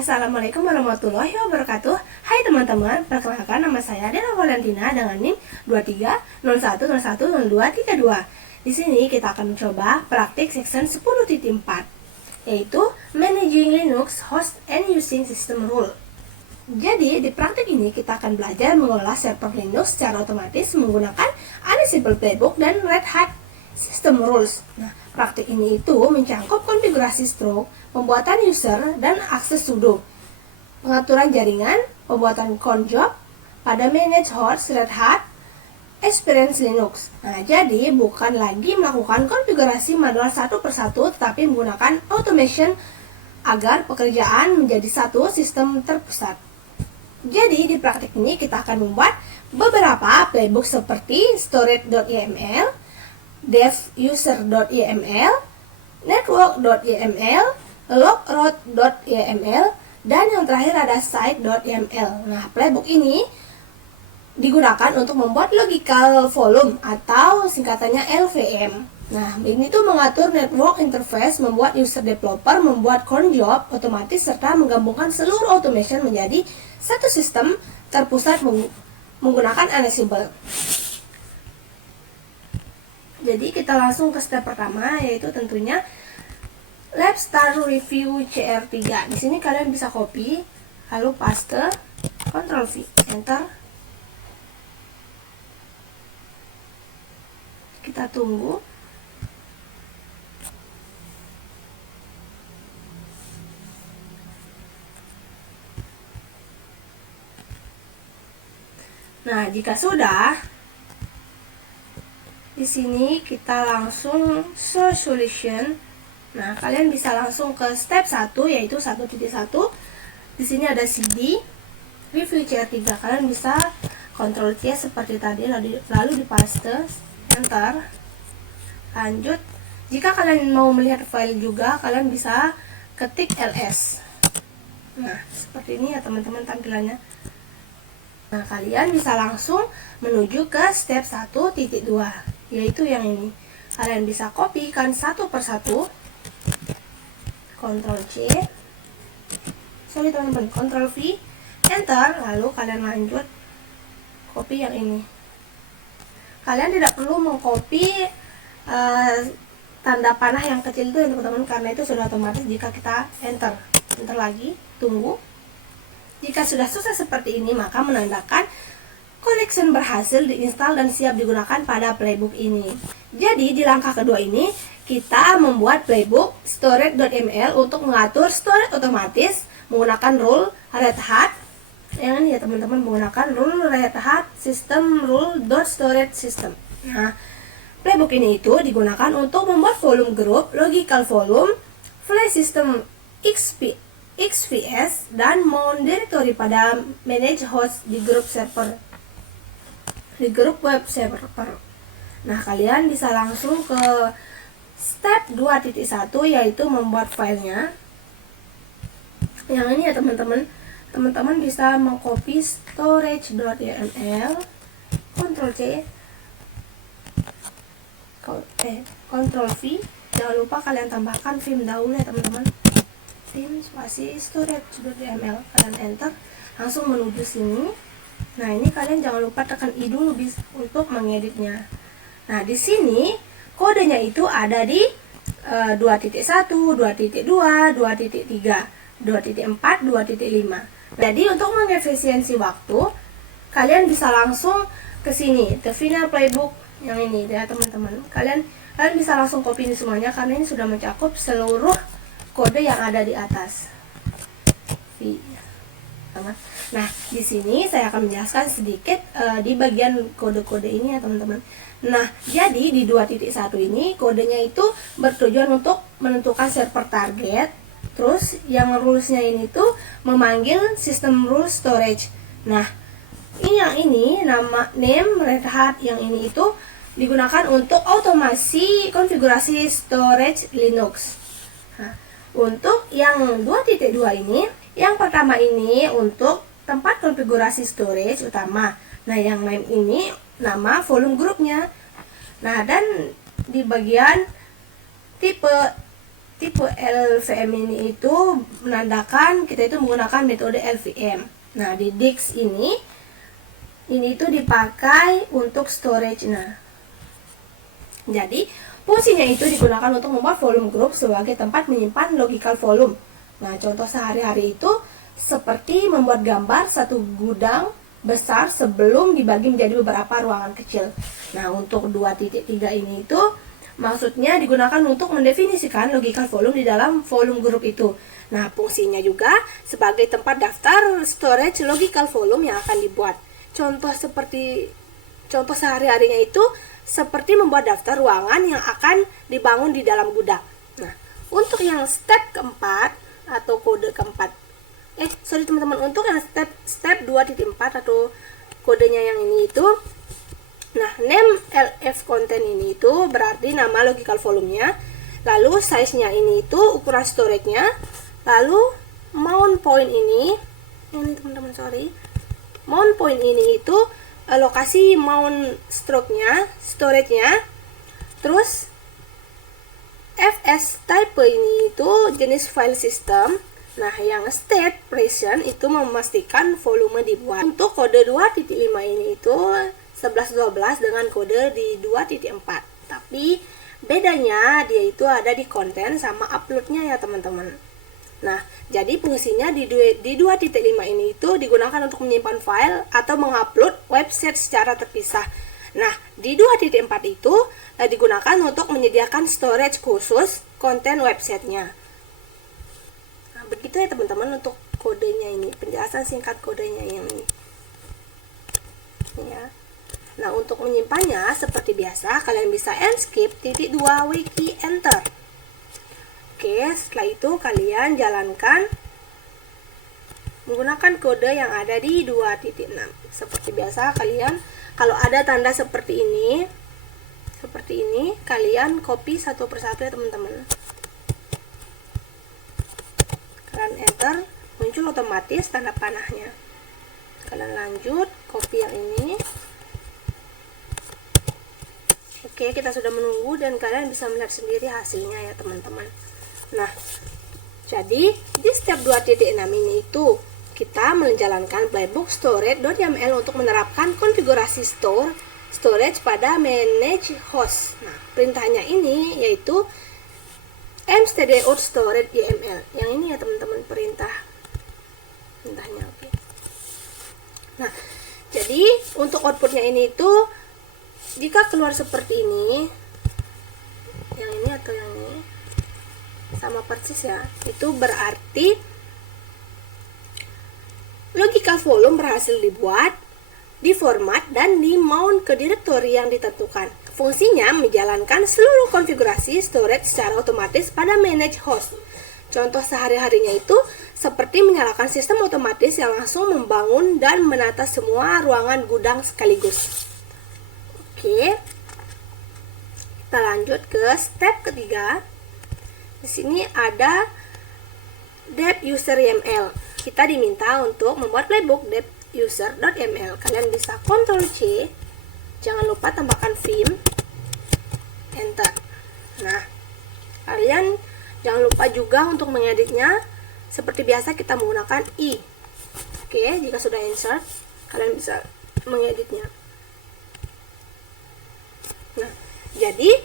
Assalamualaikum warahmatullahi wabarakatuh. Hai teman-teman, perkenalkan nama saya Dela Valentina dengan NIM 2301010232. Di sini kita akan mencoba praktik section 10.4, yaitu Managing Linux Host and Using System Rule. Jadi, di praktik ini kita akan belajar mengelola server Linux secara otomatis menggunakan Ansible Playbook dan Red Hat System Rules. Nah, praktik ini itu mencangkup konfigurasi stroke, pembuatan user, dan akses sudo, pengaturan jaringan, pembuatan cron job pada manage host Red Hat Experience Linux. Nah, jadi bukan lagi melakukan konfigurasi manual satu persatu, tetapi menggunakan automation agar pekerjaan menjadi satu sistem terpusat. Jadi di praktik ini kita akan membuat beberapa playbook seperti storage.yml, devuser.yml, network.yml, logroute.yml, dan yang terakhir ada site.yml. Nah, playbook ini digunakan untuk membuat logical volume atau singkatannya LVM. Nah, ini tuh mengatur network interface, membuat user developer, membuat cron job otomatis, serta menggabungkan seluruh automation menjadi satu sistem terpusat menggunakan Ansible. Jadi kita langsung ke step pertama, yaitu tentunya Lab Start Review CR3. Di sini kalian bisa copy, lalu paste, Ctrl V, Enter. Kita tunggu. Nah, jika sudah, di sini kita langsung show solution. Nah, kalian bisa langsung ke step 1, yaitu 1.1. Di sini ada CD review CR3. Kalian bisa Ctrl C seperti tadi, lalu dipaste, enter. Lanjut. Jika kalian mau melihat file juga, kalian bisa ketik ls. Nah, seperti ini ya teman-teman tampilannya. Nah, kalian bisa langsung menuju ke step 1.2, yaitu yang ini. Kalian bisa kopikan satu persatu, Ctrl C, sorry teman-teman, Ctrl V, enter, lalu kalian lanjut copy yang ini. Kalian tidak perlu mengcopy tanda panah yang kecil itu ya teman-teman, karena itu sudah otomatis jika kita enter lagi, tunggu. Jika sudah selesai seperti ini, maka menandakan collection berhasil diinstal dan siap digunakan pada playbook ini. Jadi di langkah kedua ini kita membuat playbook storage.yml untuk mengatur storage otomatis menggunakan rule Red Hat. Yang ini ya teman-teman, menggunakan rule Red Hat system rule.storage system. Nah, playbook ini itu digunakan untuk membuat volume group, logical volume, flash system XVS, dan mount directory pada manage host di grup web server. Nah, kalian bisa langsung ke step 2.1, yaitu membuat filenya. Yang ini ya teman-teman. Teman-teman bisa mengcopy storage.yml, Ctrl C, Ctrl V. Jangan lupa kalian tambahkan vim dahulu ya teman-teman. Vim spasi storage.yml, kalian enter, langsung menuju sini. Nah, ini kalian jangan lupa tekan I dulu untuk mengeditnya. Nah, di sini kodenya itu ada di 2.1, 2.2, 2.3, 2.4, 2.5. Jadi untuk mengefisiensi waktu, kalian bisa langsung ke sini, the final playbook yang ini ya teman-teman. Kalian bisa langsung copy ini semuanya, karena ini sudah mencakup seluruh kode yang ada di atas. Nah, di sini saya akan menjelaskan sedikit di bagian kode-kode ini ya teman-teman. Nah, jadi di 2.1 ini kodenya itu bertujuan untuk menentukan server target. Terus yang rulesnya ini tuh memanggil sistem rule storage. Nah, ini yang ini nama name Red Hat yang ini itu digunakan untuk otomasi konfigurasi storage Linux. Nah, untuk yang 2.2 ini, yang pertama ini untuk tempat konfigurasi storage utama. Nah, yang name ini nama volume grupnya. Nah, dan di bagian tipe tipe LVM ini itu menandakan kita itu menggunakan metode LVM. Nah, di disk ini itu dipakai untuk storage. Nah, jadi fungsinya itu digunakan untuk membuat volume group sebagai tempat menyimpan logical volume. Nah, contoh sehari-hari itu seperti membuat gambar satu gudang besar sebelum dibagi menjadi beberapa ruangan kecil. Nah, untuk 2.3 ini itu maksudnya digunakan untuk mendefinisikan logical volume di dalam volume group itu. Nah, fungsinya juga sebagai tempat daftar storage logical volume yang akan dibuat. Contoh sehari-harinya itu seperti membuat daftar ruangan yang akan dibangun di dalam gudang. Nah, untuk yang step keempat atau kode keempat, teman-teman, untuk yang step 2.4 atau kodenya yang ini itu, nah, name LF content ini itu berarti nama logical volumenya, lalu size-nya ini itu ukuran storage-nya, lalu mount point ini teman-teman, mount point ini itu lokasi mount stroke-nya, storage-nya, terus FS type ini itu jenis file system. Nah, yang state present itu memastikan volume dibuat. Untuk kode 2.5 ini itu 11-12 dengan kode di 2.4. Tapi bedanya dia itu ada di konten sama uploadnya ya teman-teman. Nah, jadi fungsinya di 2.5 ini itu digunakan untuk menyimpan file atau mengupload website secara terpisah. Nah, di 2.4 itu digunakan untuk menyediakan storage khusus konten websitenya. Nah, begitu ya teman-teman untuk kodenya ini, penjelasan singkat kodenya yang ini. Ya. Nah, untuk menyimpannya seperti biasa kalian bisa skip .2 wiki enter. Oke, setelah itu kalian jalankan menggunakan kode yang ada di 2.6. Seperti biasa kalian kalau ada tanda seperti ini kalian copy satu persatu ya teman-teman. Kalian enter, muncul otomatis tanda panahnya. Kalian lanjut, copy yang ini. Oke, kita sudah menunggu dan kalian bisa melihat sendiri hasilnya ya teman-teman. Nah, jadi di step 2.6 ini itu kita menjalankan playbook storage.yml untuk menerapkan konfigurasi storage pada manage host. Nah, perintahnya ini yaitu mstdout storage.yml. Yang ini ya teman-teman perintahnya. Oke. Nah, jadi untuk outputnya ini itu jika keluar seperti ini, yang ini atau yang ini sama persis ya, itu berarti logical volume berhasil dibuat, diformat, dan di-mount ke direktori yang ditentukan. Fungsinya menjalankan seluruh konfigurasi storage secara otomatis pada manage host. Contoh sehari-harinya itu seperti menyalakan sistem otomatis yang langsung membangun dan menata semua ruangan gudang sekaligus. Oke, kita lanjut ke step ketiga. Di sini ada dev user YML. Kita diminta untuk membuat playbook dev user.yml. Kalian bisa Ctrl C, jangan lupa tambahkan vim, enter. Nah, kalian jangan lupa juga untuk mengeditnya. Seperti biasa kita menggunakan i. Oke, jika sudah insert, kalian bisa mengeditnya. Nah, jadi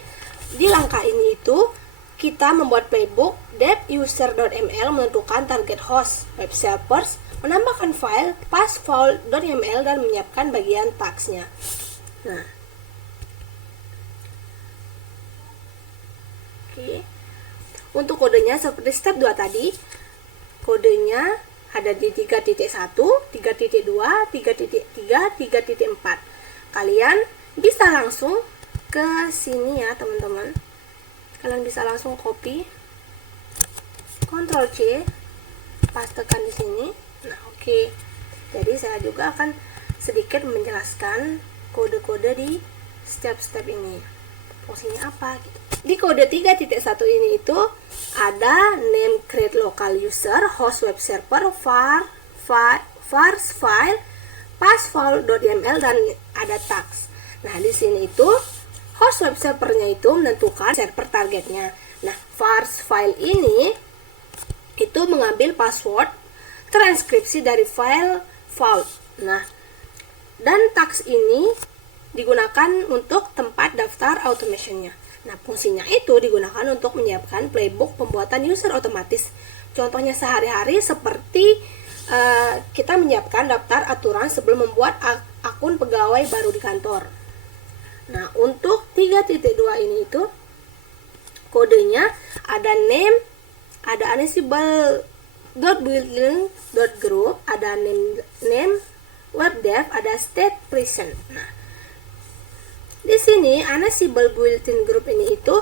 di langkah ini itu kita membuat playbook dev user.ml, menentukan target host, web servers, menambahkan file passfile.yml, dan menyiapkan bagian tagsnya. Nah, oke. Untuk kodenya seperti step 2 tadi, kodenya ada di 3.1, 3.2, 3.3, 3.4. Kalian bisa langsung ke sini ya teman-teman. Kalian bisa langsung copy, Ctrl C, pastekan di sini. Nah, oke. Jadi saya juga akan sedikit menjelaskan kode-kode di step-step ini. Fungsinya apa gitu. Di kode 3.1 ini itu ada name create local user, host web server, var file, passfile.yml, dan ada tags. Nah, di sini itu host web servernya itu menentukan server targetnya. Nah, parse file ini itu mengambil password transkripsi dari file vault. Nah, dan tags ini digunakan untuk tempat daftar automationnya. Nah, fungsinya itu digunakan untuk menyiapkan playbook pembuatan user otomatis. Contohnya sehari-hari seperti kita menyiapkan daftar aturan sebelum membuat akun pegawai baru di kantor. Nah, untuk 3.2 ini itu kodenya ada name, ada ansible.built-in.group, ada name webdev, ada state present. Nah, di sini Ansible built-in group ini itu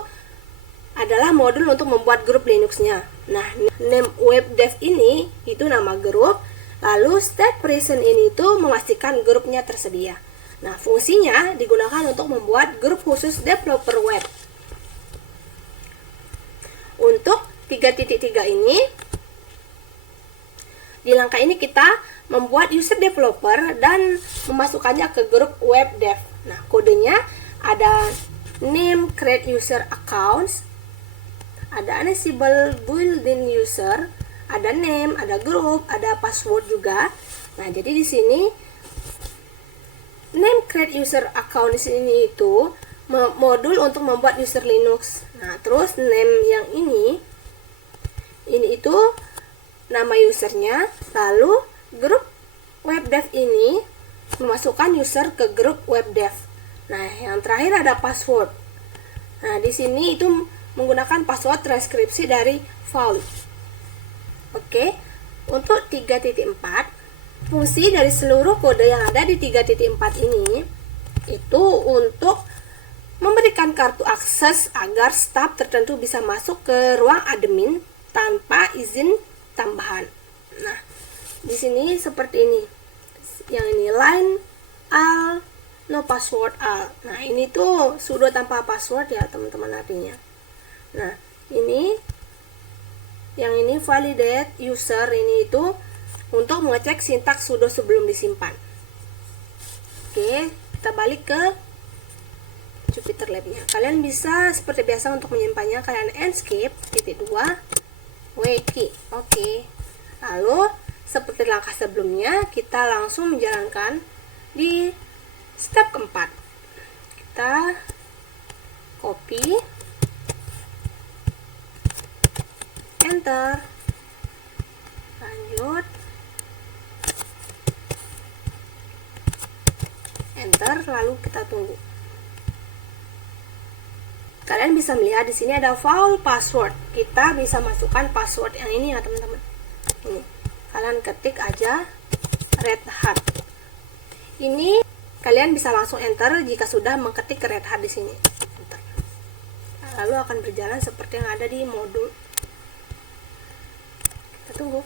adalah modul untuk membuat grup Linux-nya. Nah, name webdev ini itu nama grup, lalu state present ini itu memastikan grupnya tersedia. Nah, fungsinya digunakan untuk membuat grup khusus developer web. Untuk 3.3 ini, di langkah ini kita membuat user developer dan memasukkannya ke grup web dev. Nah, kodenya ada name create user accounts, ada Ansible built-in user, ada name, ada group, ada password juga. Nah, jadi di sini name create user account ini itu modul untuk membuat user Linux. Nah, terus name yang ini itu nama usernya, lalu grup webdev ini memasukkan user ke grup webdev. Nah, yang terakhir ada password. Nah, di sini itu menggunakan password transkripsi dari vault. Oke, untuk 3.4, fungsi dari seluruh kode yang ada di 3.4 ini itu untuk memberikan kartu akses agar staf tertentu bisa masuk ke ruang admin tanpa izin tambahan. Nah, di sini seperti ini. Yang ini line al, no password al. Nah, ini tuh sudo tanpa password ya, teman-teman artinya. Nah, ini yang ini validate user ini itu untuk mengecek sintaks sudo sebelum disimpan. Oke, kita balik ke Jupyter Lab-nya. Kalian bisa seperti biasa untuk menyimpannya, kalian escape .2 wiki. Oke. Lalu seperti langkah sebelumnya, kita langsung menjalankan di step keempat. Kita copy, enter, lanjut, enter, lalu kita tunggu. Kalian bisa melihat di sini ada vault password. Kita bisa masukkan password yang ini ya, teman-teman. Ini. Kalian ketik aja Red Hat. Ini kalian bisa langsung enter jika sudah mengetik Red Hat di sini. Enter. Lalu akan berjalan seperti yang ada di modul. Kita tunggu.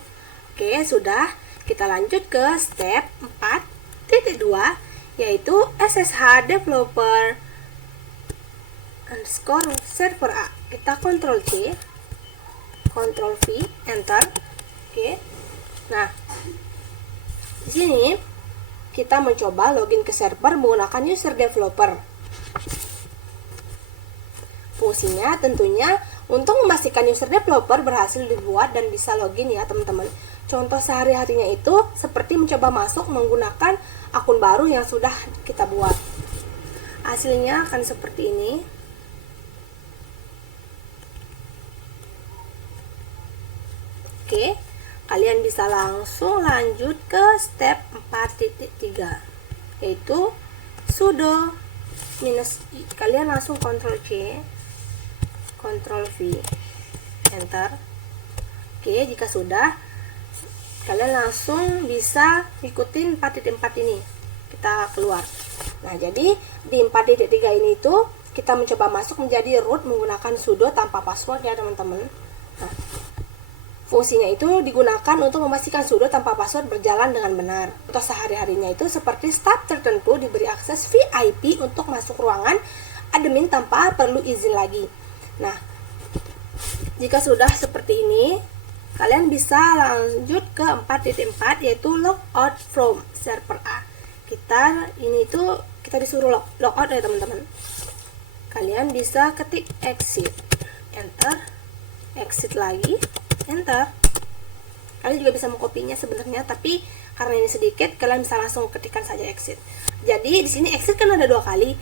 Oke, sudah. Kita lanjut ke step 4.2 yaitu SSH developer underscore server A. Kita Ctrl C, Ctrl V, enter. Oke. Nah, di sini kita mencoba login ke server menggunakan user developer. Fungsinya tentunya untuk memastikan user developer berhasil dibuat dan bisa login ya, teman-teman. Contoh sehari-harinya itu seperti mencoba masuk menggunakan akun baru yang sudah kita buat. Hasilnya akan seperti ini. Oke, kalian bisa langsung lanjut ke step 4.3 yaitu sudo -i. Kalian langsung Ctrl C, Ctrl V, enter. Oke, jika sudah, kalian langsung bisa ikutin 4.4 ini. Kita keluar. Nah, jadi di 4.3 ini itu kita mencoba masuk menjadi root menggunakan sudo tanpa password ya, teman-teman. Nah, fungsinya itu digunakan untuk memastikan sudo tanpa password berjalan dengan benar. Untuk sehari-harinya itu seperti staf tertentu diberi akses VIP untuk masuk ruangan admin tanpa perlu izin lagi. Nah, jika sudah seperti ini, kalian bisa lanjut ke 4.4 yaitu logout from server A. Kita disuruh logout ya, teman-teman. Kalian bisa ketik exit, enter, exit lagi, enter. Kalian juga bisa mengkopinya sebenarnya, tapi karena ini sedikit, kalian bisa langsung ketikkan saja exit. Jadi di sini exit kan ada 2 kali.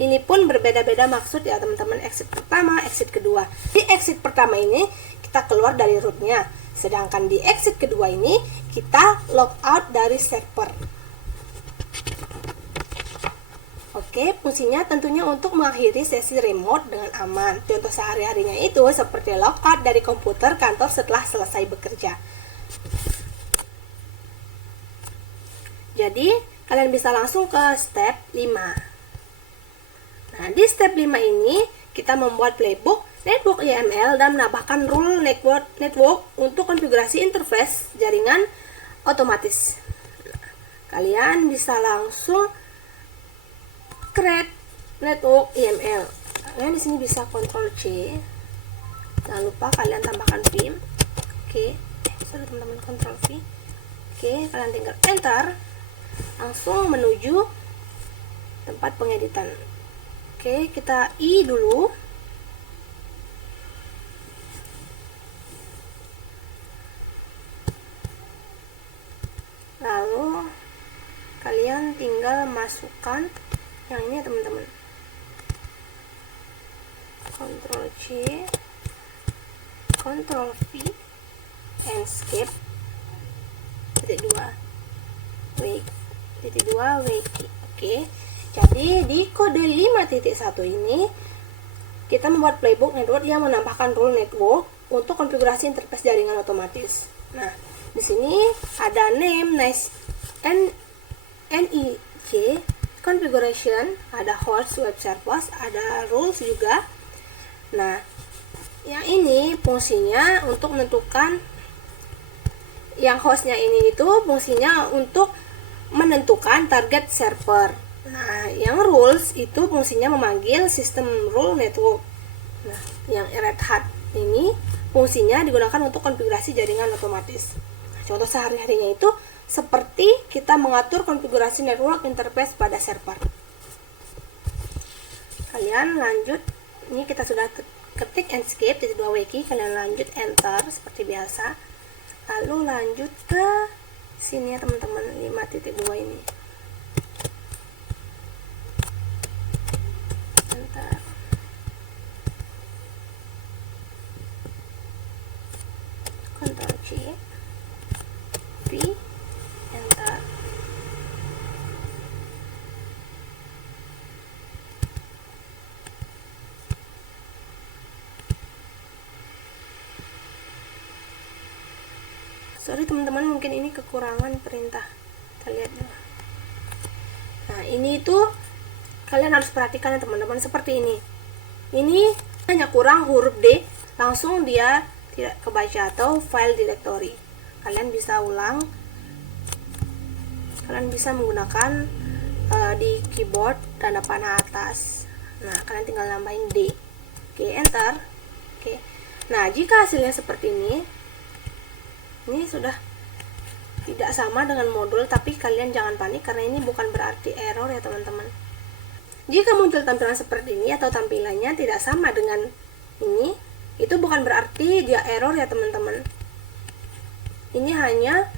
Ini pun berbeda-beda maksud ya teman-teman. Exit pertama, exit kedua. Di exit pertama ini kita keluar dari rootnya, sedangkan di exit kedua ini kita log out dari server. Oke, fungsinya tentunya untuk mengakhiri sesi remote dengan aman. Contoh sehari-harinya itu seperti logout dari komputer kantor setelah selesai bekerja. Jadi, kalian bisa langsung ke step 5. Nah, di step 5 ini kita membuat playbook network YAML dan menambahkan rule network untuk konfigurasi interface jaringan otomatis. Nah, kalian bisa langsung create network YAML. Kalian di sini bisa Ctrl C. Jangan lupa kalian tambahkan vim. Oke, sorry teman-teman, Ctrl V. Oke, kalian tinggal enter. Langsung menuju tempat pengeditan. Oke, kita I dulu. Lalu kalian tinggal masukkan yang ini ya teman-teman. Ctrl C, Ctrl V, Escape. Titik 2 wiki. Oke. Jadi di kode 5.1 ini kita membuat playbook network yang menambahkan rule network untuk konfigurasi interface jaringan otomatis. Nah, di sini ada name, NIC, configuration, ada host, web service, ada rules juga. Nah, yang ini fungsinya untuk menentukan, yang hostnya ini itu fungsinya untuk menentukan target server. Nah, yang rules itu fungsinya memanggil sistem rule network. Nah, yang Red Hat ini fungsinya digunakan untuk konfigurasi jaringan otomatis. Contoh sehari-harinya itu seperti kita mengatur konfigurasi network interface pada server. Kalian lanjut, ini kita sudah ketik Escape di 2 wiki, kalian lanjut enter seperti biasa. Lalu lanjut ke sini ya teman-teman, 5.2 ini. Enter. Ctrl C, V, enter. Sorry teman-teman, mungkin ini kekurangan perintah. Kita lihat dulu. Nah, ini tuh kalian harus perhatikan ya teman-teman, seperti ini. Ini hanya kurang huruf D, langsung dia tidak kebaca, atau file directory. Kalian bisa ulang. Kalian bisa menggunakan di keyboard tanda panah atas. Nah, kalian tinggal nambahin D. Oke, enter. Oke. Nah, jika hasilnya seperti ini sudah tidak sama dengan modul, tapi kalian jangan panik karena ini bukan berarti error ya teman-teman. Jika muncul tampilan seperti ini atau tampilannya tidak sama dengan ini, itu bukan berarti dia error ya teman-teman. Ini hanya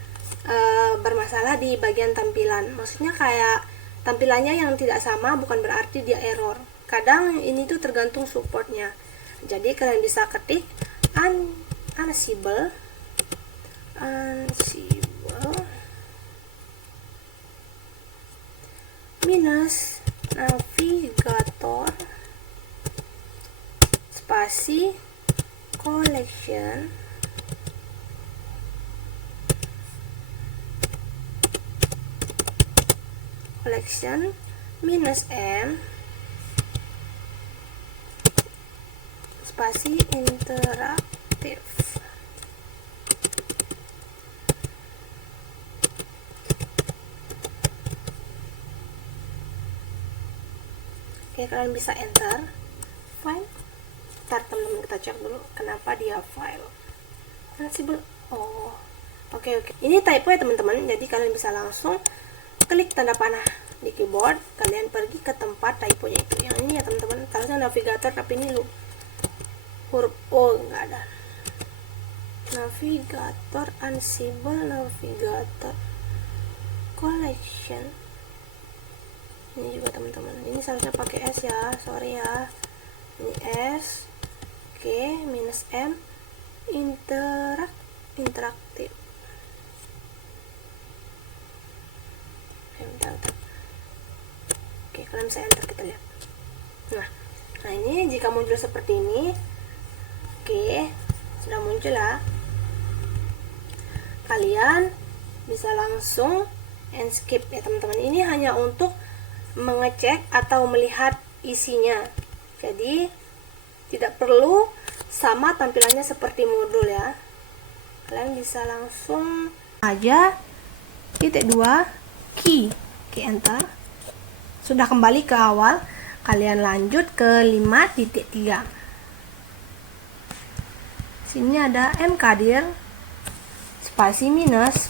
bermasalah di bagian tampilan. Maksudnya kayak tampilannya yang tidak sama bukan berarti dia error. Kadang ini tuh tergantung supportnya. Jadi kalian bisa ketik Ansible minus navigator spasi collection minus M spasi interaktif. Oke, kalian bisa enter file. Ntar teman-teman kita cek dulu kenapa dia file Ansible. Oh, oke. Ini typo ya teman-teman, jadi kalian bisa langsung klik tanda panah di keyboard, kalian pergi ke tempat typonya itu. Yang ini ya teman-teman, harusnya navigator tapi ini huruf O nggak ada. Navigator, Ansible Navigator Collection. Ini juga teman-teman, ini seharusnya pakai S ya, sorry ya. Ini S, oke, minus M, interaktif. Oke, kalian bisa enter, kita lihat. Nah ini jika muncul seperti ini, oke, sudah muncul ya. Kalian bisa langsung end skip ya teman-teman. Ini hanya untuk mengecek atau melihat isinya. Jadi tidak perlu sama tampilannya seperti modul ya. Kalian bisa langsung aja titik 2 key enter. Sudah kembali ke awal, kalian lanjut ke 5.3. Sini ada mkdir spasi minus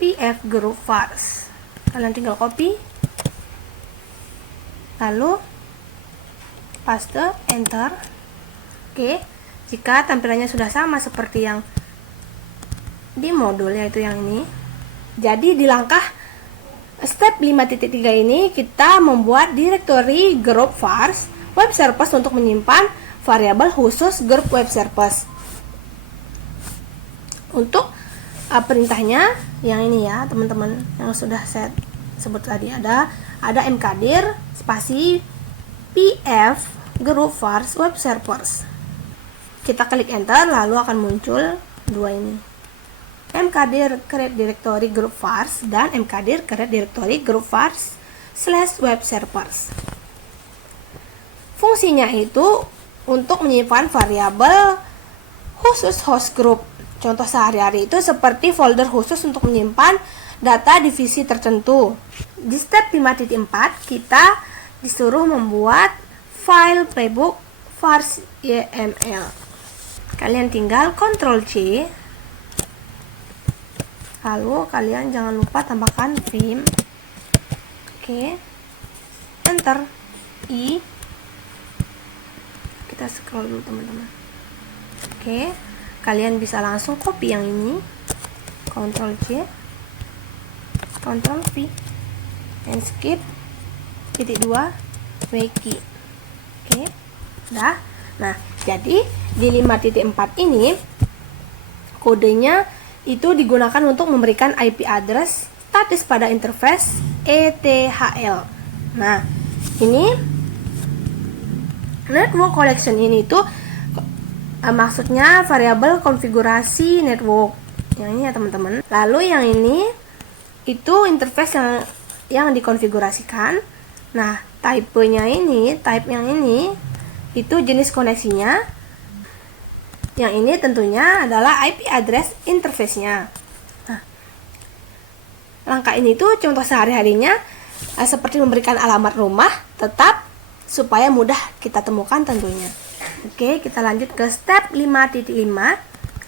pf group vars. Kalian tinggal copy, lalu paste, enter. Oke, jika tampilannya sudah sama seperti yang di modul, yaitu yang ini, jadi di langkah step 5.3 ini kita membuat directory group vars web service untuk menyimpan variabel khusus grup web service. Untuk perintahnya yang ini ya teman-teman, yang sudah saya sebut tadi, ada mkdir spasi pf group vars web service. Kita klik enter, lalu akan muncul dua ini, mkdir create directory group vars dan mkdir create directory group vars / web servers. Fungsinya itu untuk menyimpan variabel khusus host group. Contoh sehari-hari itu seperti folder khusus untuk menyimpan data divisi tertentu. Di step 5.4 kita disuruh membuat file playbook vars YML. Kalian tinggal Ctrl C, lalu kalian jangan lupa tambahkan vim. Oke, enter I. Kita scroll dulu teman-teman. Oke, kalian bisa langsung copy yang ini, Ctrl C, Ctrl V, and skip titik 2 wiki. Oke, udah. Nah, jadi di 5.4 ini kodenya itu digunakan untuk memberikan IP address statis pada interface ETHL. Nah, ini network collection ini tuh maksudnya variabel konfigurasi network. Yang ini ya teman-teman. Lalu yang ini itu interface yang dikonfigurasikan. Nah, type yang ini itu jenis koneksinya. Yang ini tentunya adalah IP address interface-nya. Nah, langkah ini tuh contoh sehari-harinya seperti memberikan alamat rumah tetap supaya mudah kita temukan tentunya. Oke, kita lanjut ke step 5.5.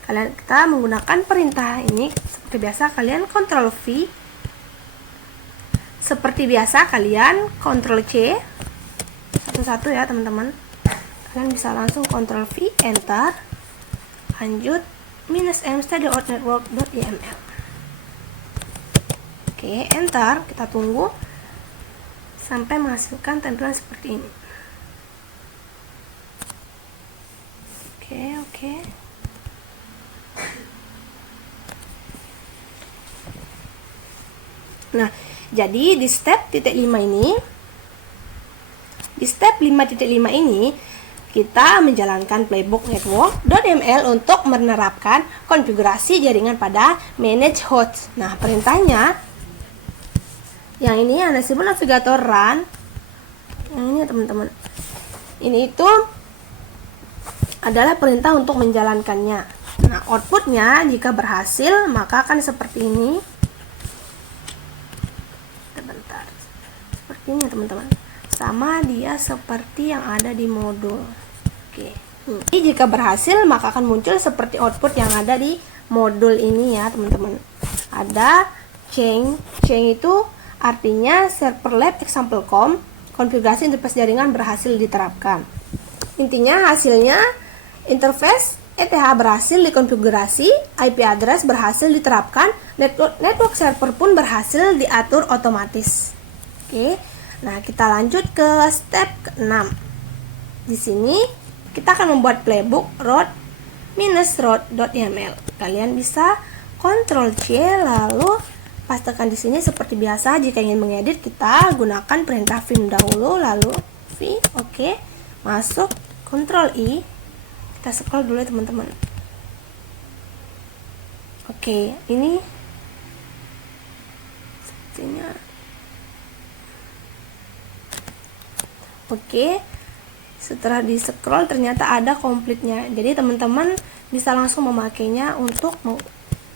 Kita menggunakan perintah ini seperti biasa, kalian Ctrl V. Seperti biasa kalian Ctrl C satu-satu ya teman-teman. Kalian bisa langsung Ctrl V, enter, lanjut -m std.network.yml. Oke, enter, kita tunggu sampai menghasilkan tampilan seperti ini. Oke. Nah, jadi di step 5 ini, di step 5.5 ini kita menjalankan playbook network.yml untuk menerapkan konfigurasi jaringan pada manage host. Nah, perintahnya yang ini Ansible Navigator run. Yang ini ya teman-teman. Ini itu adalah perintah untuk menjalankannya. Nah, outputnya jika berhasil maka akan seperti ini. Sebentar. Seperti ini ya teman-teman. Sama dia seperti yang ada di modul. Oke. Jadi jika berhasil maka akan muncul seperti output yang ada di modul ini ya teman-teman. Ada change itu artinya serverlab example.com konfigurasi interface jaringan berhasil diterapkan. Intinya hasilnya Interface ETH berhasil dikonfigurasi, IP address berhasil diterapkan, network server pun berhasil diatur otomatis. Oke. Nah, kita lanjut ke step ke-6. Di sini kita akan membuat playbook root-root.yml. Kalian bisa Ctrl C lalu pastekan di sini seperti biasa. Jika ingin mengedit, kita gunakan perintah vim dahulu lalu v. Oke. Masuk Ctrl I. Kita scroll dulu ya teman-teman. Oke, ini sepertinya. Oke, setelah di scroll ternyata ada komplitnya. Jadi teman-teman bisa langsung memakainya untuk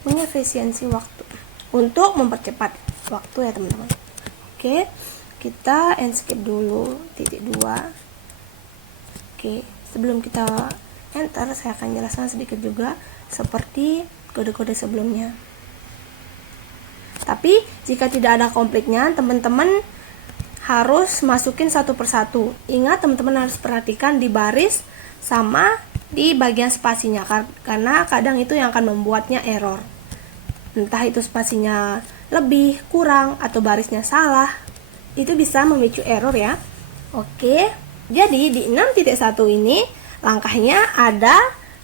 punya efisiensi waktu, untuk mempercepat waktu ya teman-teman. Oke, kita skip dulu titik 2. Oke, sebelum kita enter, saya akan jelaskan sedikit juga seperti kode-kode sebelumnya. Tapi jika tidak ada konfliknya, teman-teman harus masukin satu persatu. Ingat, teman-teman harus perhatikan di baris sama di bagian spasinya, karena kadang itu yang akan membuatnya error. Entah itu spasinya lebih, kurang, atau barisnya salah, itu bisa memicu error ya. Oke, jadi di 6.1 ini langkahnya ada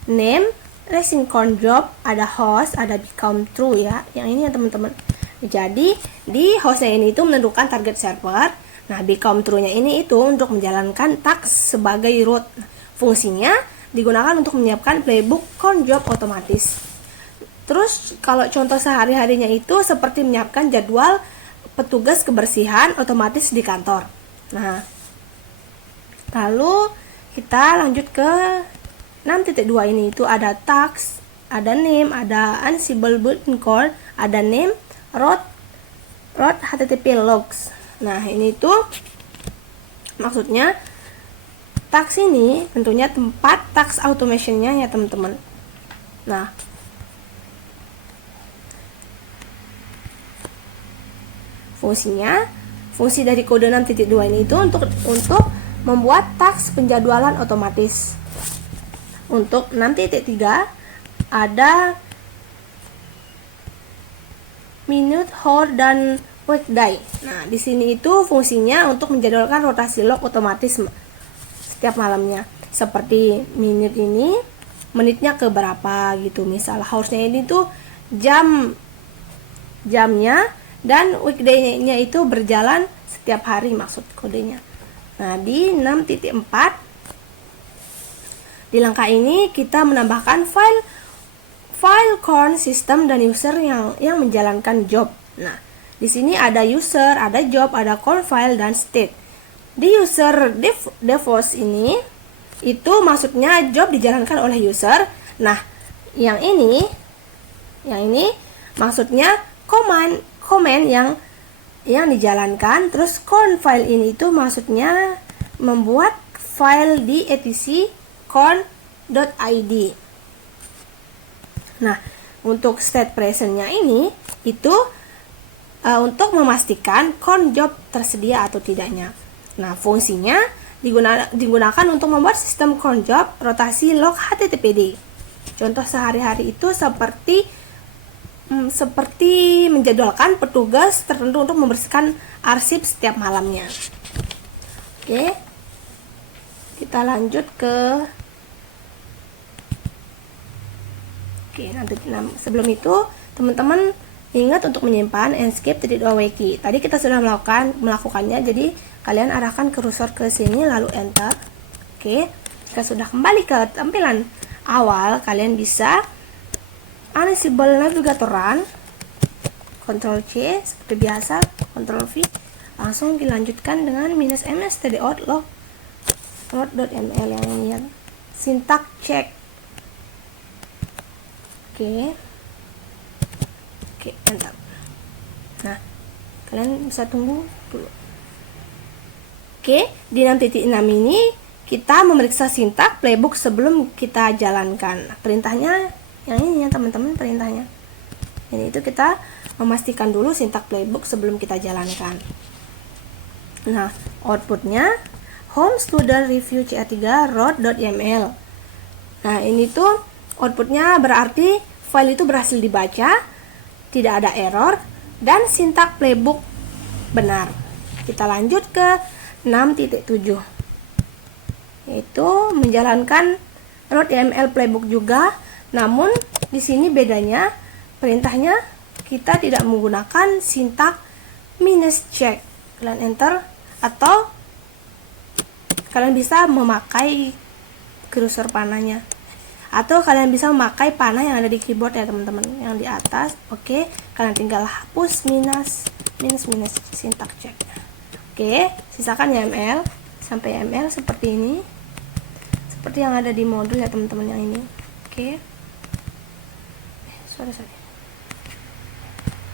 name, racing corn job, ada host, ada become true ya. Yang ini ya teman-teman. Jadi di hostnya ini itu menentukan target server. Nah, become true-nya ini itu untuk menjalankan task sebagai root. Fungsinya digunakan untuk menyiapkan playbook corn job otomatis. Terus kalau contoh sehari-harinya itu seperti menyiapkan jadwal petugas kebersihan otomatis di kantor. Nah, lalu kita lanjut ke 6.2 ini, itu ada task, ada name, ada Ansible button call, ada name, root HTTP logs. Nah, ini tuh maksudnya task ini tentunya tempat task automationnya ya teman-teman. Nah, fungsi dari kode 6.2 ini itu untuk membuat task penjadwalan otomatis. Untuk 6.3 ada minute, hour, dan weekday. Nah, di sini itu fungsinya untuk menjadwalkan rotasi log otomatis setiap malamnya. Seperti minute ini menitnya ke berapa gitu. Misal hours-nya ini tuh jamnya, dan weekday-nya itu berjalan setiap hari maksud kodenya. Nah, di 6.4 di langkah ini kita menambahkan file corn system dan user yang menjalankan job. Nah, di sini ada user, ada job, ada corn file, dan state. Di user default ini itu maksudnya job dijalankan oleh user. Nah, yang ini maksudnya command yang dijalankan. Terus corn file ini itu maksudnya membuat file di etc corn.id. Nah, untuk state presentnya ini itu untuk memastikan corn job tersedia atau tidaknya. Nah, fungsinya digunakan untuk membuat sistem corn job rotasi log HTTPD. Contoh sehari-hari itu seperti menjadwalkan petugas tertentu untuk membersihkan arsip setiap malamnya. Oke, kita lanjut ke nanti sebelum itu teman-teman ingat untuk menyimpan enscape.wiki. Tadi kita sudah melakukannya, jadi kalian arahkan kursor ke sini lalu enter. Oke, jika sudah kembali ke tampilan awal, kalian bisa Ansible Navigator Run, Ctrl C seperti biasa, Ctrl V, langsung dilanjutkan dengan -mstdout log.ml yang ini ya. Syntax check. Oke, enter. Nah, kalian bisa tunggu dulu. Oke, di 6.6 ini kita memeriksa sintak playbook sebelum kita jalankan. Perintahnya yang ini ya teman-teman, perintahnya. Ini itu kita memastikan dulu sintak playbook sebelum kita jalankan. Nah, outputnya home student review CA3 root.yml. Nah, ini tuh outputnya berarti file itu berhasil dibaca, tidak ada error, dan sintak playbook benar. Kita lanjut ke 6.7, yaitu menjalankan root YML playbook juga. Namun di sini bedanya, perintahnya kita tidak menggunakan sintak -check. Kalian enter, atau kalian bisa memakai kursor panahnya, atau kalian bisa memakai panah yang ada di keyboard ya teman-teman, yang di atas. Oke, kalian tinggal hapus minus sintak check. Oke, sisakan YML sampai YML seperti ini, seperti yang ada di modul ya teman-teman yang ini. Oke, sorry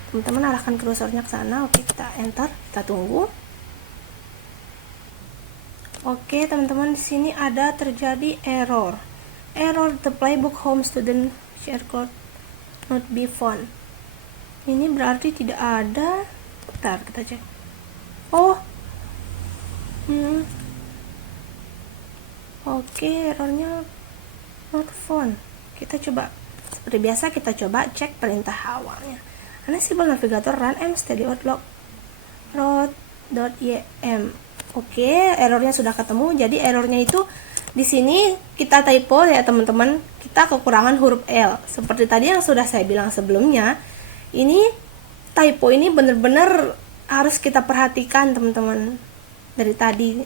teman-teman, arahkan kursornya ke sana. Oke, kita enter, kita tunggu. Oke teman-teman, di sini ada terjadi error the playbook home student share code not be found. Ini berarti tidak ada. Bentar, kita cek. Oke, errornya not found. Kita coba seperti biasa, kita coba cek perintah awalnya. Ansible navigator run mstd.log root.ym. Oke, errornya sudah ketemu. Jadi errornya itu di sini kita typo ya teman-teman. Kita kekurangan huruf L. Seperti tadi yang sudah saya bilang sebelumnya. Ini typo ini benar-benar harus kita perhatikan teman-teman. Dari tadi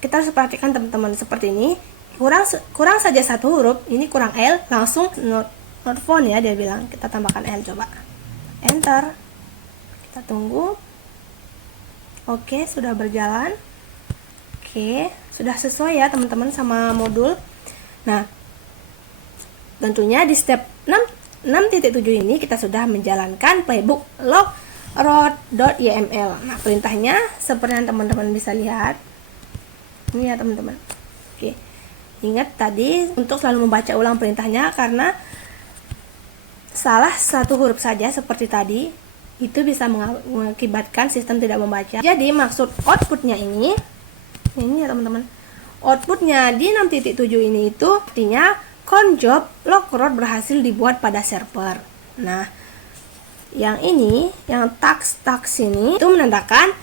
kita harus perhatikan teman-teman, seperti ini. Kurang saja satu huruf, ini kurang L, langsung not found ya dia bilang. Kita tambahkan L, coba. Enter. Kita tunggu. Oke, sudah berjalan. Oke, sudah sesuai ya teman-teman sama modul. Nah, tentunya di step 6.7 ini kita sudah menjalankan playbook log root.yml. Nah, perintahnya seperti yang teman-teman bisa lihat. Ini ya teman-teman. Oke. Ingat tadi untuk selalu membaca ulang perintahnya, karena salah satu huruf saja seperti tadi itu bisa mengakibatkan sistem tidak membaca. Jadi maksud outputnya ini ya teman-teman, outputnya di 6.7 ini itu artinya cron job log root berhasil dibuat pada server. Nah, yang ini, yang task ini itu menandakan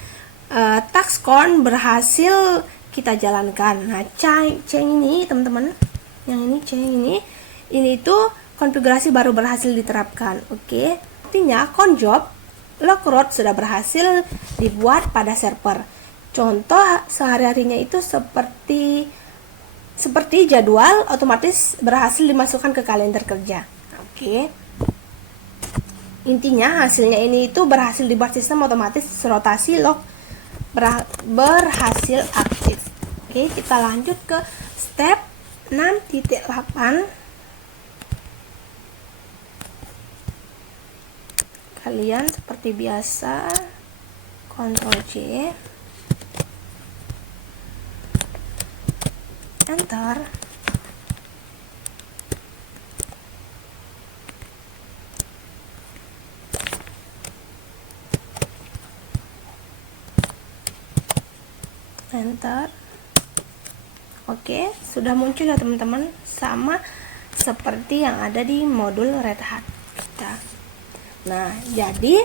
task cron berhasil kita jalankan. Nah, chain ini teman-teman, yang ini chain ini itu konfigurasi baru berhasil diterapkan. Oke, artinya cron job log root sudah berhasil dibuat pada server. Contoh sehari-harinya itu seperti jadwal otomatis berhasil dimasukkan ke kalender kerja. Oke. Intinya hasilnya ini itu berhasil dibuat sistem otomatis rotasi log berhasil aktif. Oke, kita lanjut ke step 6.8. Kalian seperti biasa Ctrl C, enter. Enter. Oke, sudah muncul ya teman-teman, sama seperti yang ada di modul Red Hat kita. Nah, jadi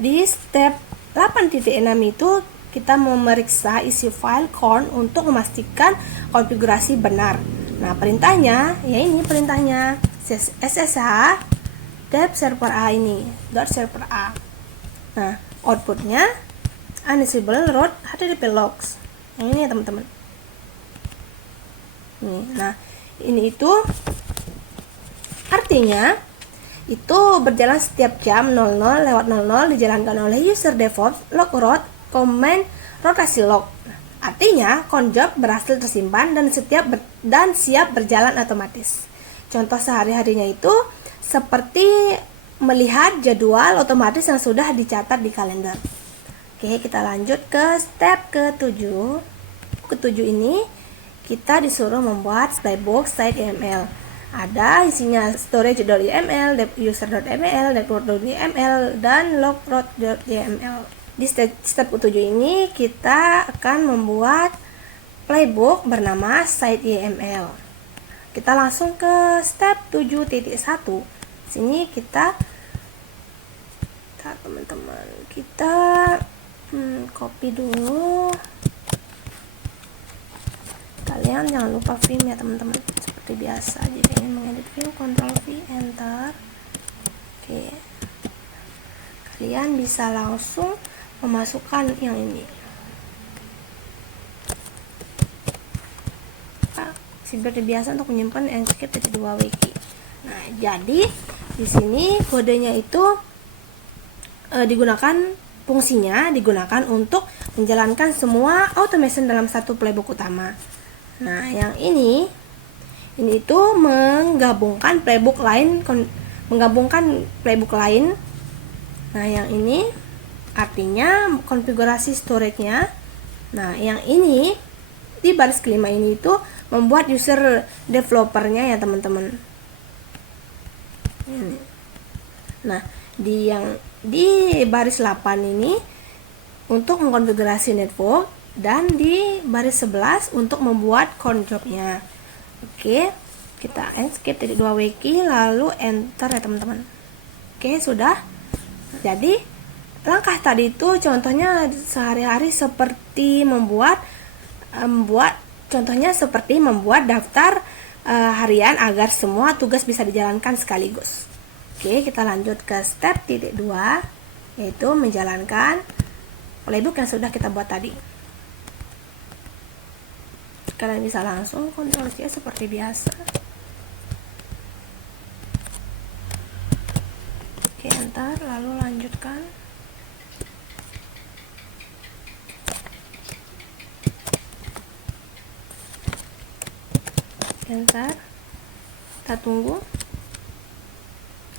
di step 8.6 itu kita memeriksa isi file cron untuk memastikan konfigurasi benar. Nah, perintahnya ya ini perintahnya ssh dev server a ini .server a. Nah, outputnya Ansible root http logs. Yang ini ya teman-teman. Nah, ini itu artinya itu berjalan setiap jam 00:00 dijalankan oleh user DevOps log root command rotasi log. Artinya cron job berhasil tersimpan dan siap berjalan otomatis. Contoh sehari-harinya itu seperti melihat jadwal otomatis yang sudah dicatat di kalender. Oke, kita lanjut ke step ke-7. Ke-7 ini kita disuruh membuat playbook site YML. Ada isinya storage.yml, user.yml, network.yml, dan log.yml. Di step ke-7 ini kita akan membuat playbook bernama site YML. kita langsung ke step 7.1. Sini kita teman-teman, kita copy dulu. Kalian jangan lupa film ya teman-teman, seperti biasa. Jadi ingin mengedit film, Ctrl V, Enter. Oke, kalian bisa langsung memasukkan yang ini. Seperti biasa untuk menyimpan Enscape 2 wiki. Nah, jadi di sini kodenya itu fungsinya digunakan untuk menjalankan semua automation dalam satu playbook utama. Nah, yang ini itu menggabungkan playbook lain. Nah, yang ini artinya konfigurasi storage-nya. Nah, yang ini di baris kelima ini itu membuat user developernya ya teman-teman. Nah, di baris 8 ini untuk mengkonfigurasi network, dan di baris 11 untuk membuat cron jobnya. Oke, kita Enscape 2 wiki lalu enter ya teman-teman. Oke, sudah. Jadi langkah tadi itu contohnya sehari-hari seperti membuat daftar harian agar semua tugas bisa dijalankan sekaligus. Oke, kita lanjut ke step 2, yaitu menjalankan playbook yang sudah kita buat tadi. Kalian bisa langsung Ctrl C seperti biasa. Oke, enter, lalu lanjutkan. Enter, kita tunggu.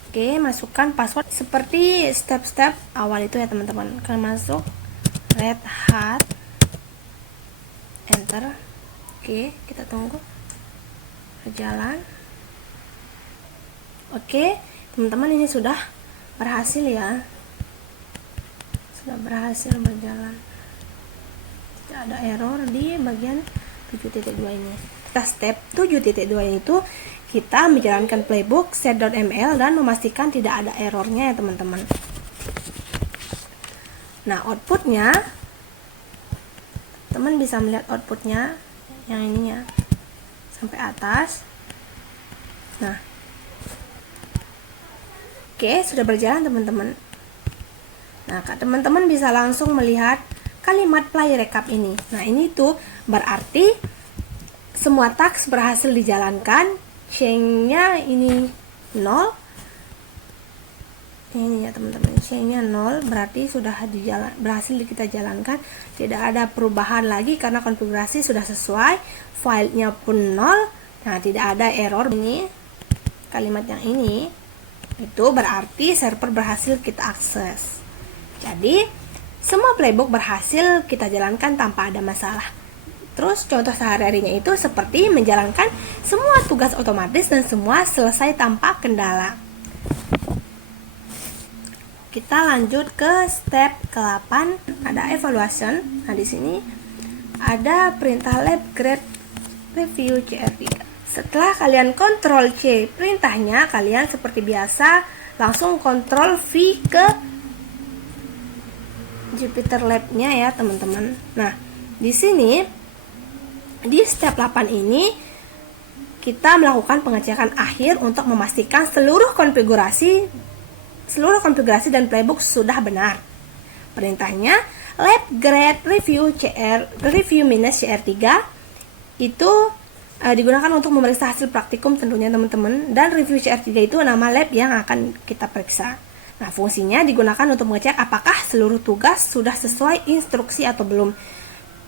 Oke, masukkan password seperti step-step awal itu ya teman-teman. Kalian masuk Red Hat, enter. Oke, kita tunggu berjalan. Oke, teman-teman, ini sudah berhasil ya, sudah berhasil berjalan. Tidak ada error di bagian 7.2 ini. Kita step 7.2 itu kita menjalankan playbook set.ml dan memastikan tidak ada errornya ya teman-teman. Nah, outputnya, teman bisa melihat outputnya yang ininya sampai atas. Nah, oke, sudah berjalan teman-teman. Nah, teman-teman bisa langsung melihat kalimat play recap ini. Nah, ini tuh berarti semua task berhasil dijalankan. Chain-nya ini 0. Ini ya teman-teman, chain-nya 0 berarti sudah berhasil kita jalankan. Tidak ada perubahan lagi karena konfigurasi sudah sesuai, filenya pun 0. Nah, tidak ada error. Ini kalimat yang ini itu berarti server berhasil kita akses. Jadi semua playbook berhasil kita jalankan tanpa ada masalah. Terus contoh sehari-harinya itu seperti menjalankan semua tugas otomatis dan semua selesai tanpa kendala. Kita lanjut ke step ke-8, ada evaluation. Nah, di sini ada perintah lab grade review CR3. Setelah kalian Ctrl C perintahnya, kalian seperti biasa langsung Ctrl V ke Jupyter Lab-nya ya, teman-teman. Nah, di sini di step 8 ini kita melakukan pengecekan akhir untuk memastikan seluruh konfigurasi dan playbook sudah benar. Perintahnya lab grade review minus CR3 itu digunakan untuk memeriksa hasil praktikum tentunya teman-teman, dan review CR3 itu nama lab yang akan kita periksa. Nah, fungsinya digunakan untuk mengecek apakah seluruh tugas sudah sesuai instruksi atau belum.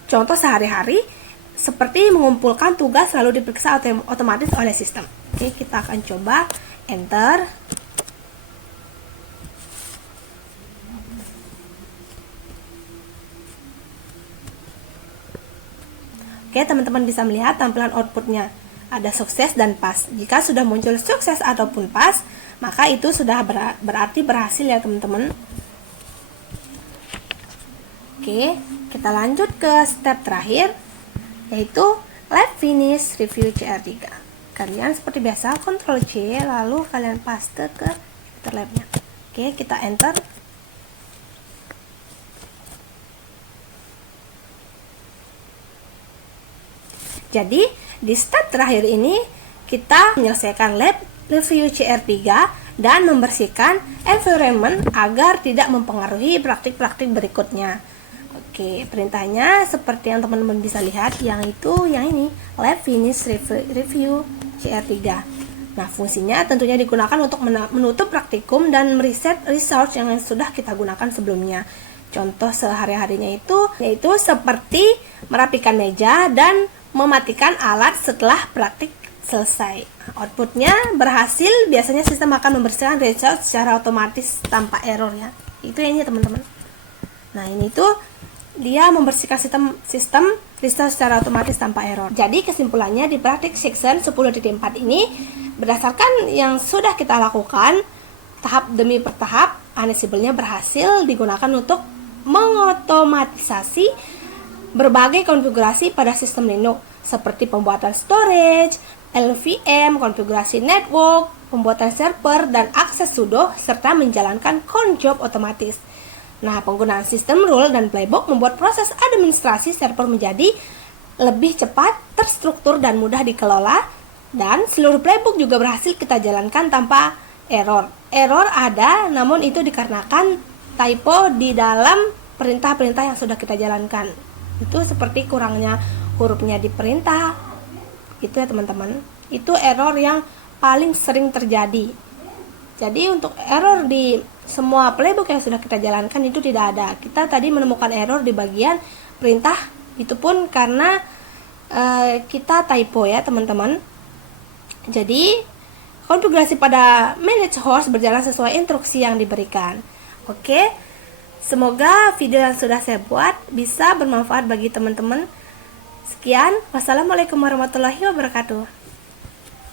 Contoh sehari-hari seperti mengumpulkan tugas lalu diperiksa otomatis oleh sistem. Oke, kita akan coba enter. Oke, teman-teman bisa melihat tampilan outputnya. Ada sukses dan pas. Jika sudah muncul sukses ataupun pas, maka itu sudah berarti berhasil ya teman-teman. Oke, kita lanjut ke step terakhir, yaitu lab finish review CR3. kalian seperti biasa, Ctrl C, lalu kalian paste ke editor labnya. Oke, kita enter. Jadi di step terakhir ini kita menyelesaikan lab review CR3 dan membersihkan environment agar tidak mempengaruhi praktik-praktik berikutnya. Oke, perintahnya seperti yang teman-teman bisa lihat, yang ini lab finish review CR3. Nah, fungsinya tentunya digunakan untuk menutup praktikum dan mereset research yang sudah kita gunakan sebelumnya. Contoh sehari-harinya yaitu seperti merapikan meja dan mematikan alat setelah praktik selesai. Outputnya berhasil, biasanya sistem akan membersihkan research secara otomatis tanpa error ya. Itu ini teman-teman. Nah, ini tuh dia membersihkan sistem research secara otomatis tanpa error. Jadi kesimpulannya di praktik section 10.4 ini, berdasarkan yang sudah kita lakukan tahap demi tahap, Ansible-nya berhasil digunakan untuk mengotomatisasi berbagai konfigurasi pada sistem Linux seperti pembuatan storage, LVM, konfigurasi network, pembuatan server, dan akses sudo, serta menjalankan cron job otomatis. Nah, penggunaan sistem rule dan playbook membuat proses administrasi server menjadi lebih cepat, terstruktur, dan mudah dikelola, dan seluruh playbook juga berhasil kita jalankan tanpa error. Error ada, namun itu dikarenakan typo di dalam perintah-perintah yang sudah kita jalankan. Itu seperti kurangnya hurufnya di perintah. Itu ya teman-teman. Itu error yang paling sering terjadi. Jadi untuk error di semua playbook yang sudah kita jalankan itu tidak ada. Kita tadi menemukan error di bagian perintah, itu pun karena kita typo ya teman-teman. Jadi konfigurasi pada manage host berjalan sesuai instruksi yang diberikan. Oke. Semoga video yang sudah saya buat bisa bermanfaat bagi teman-teman. Sekian, wassalamualaikum warahmatullahi wabarakatuh.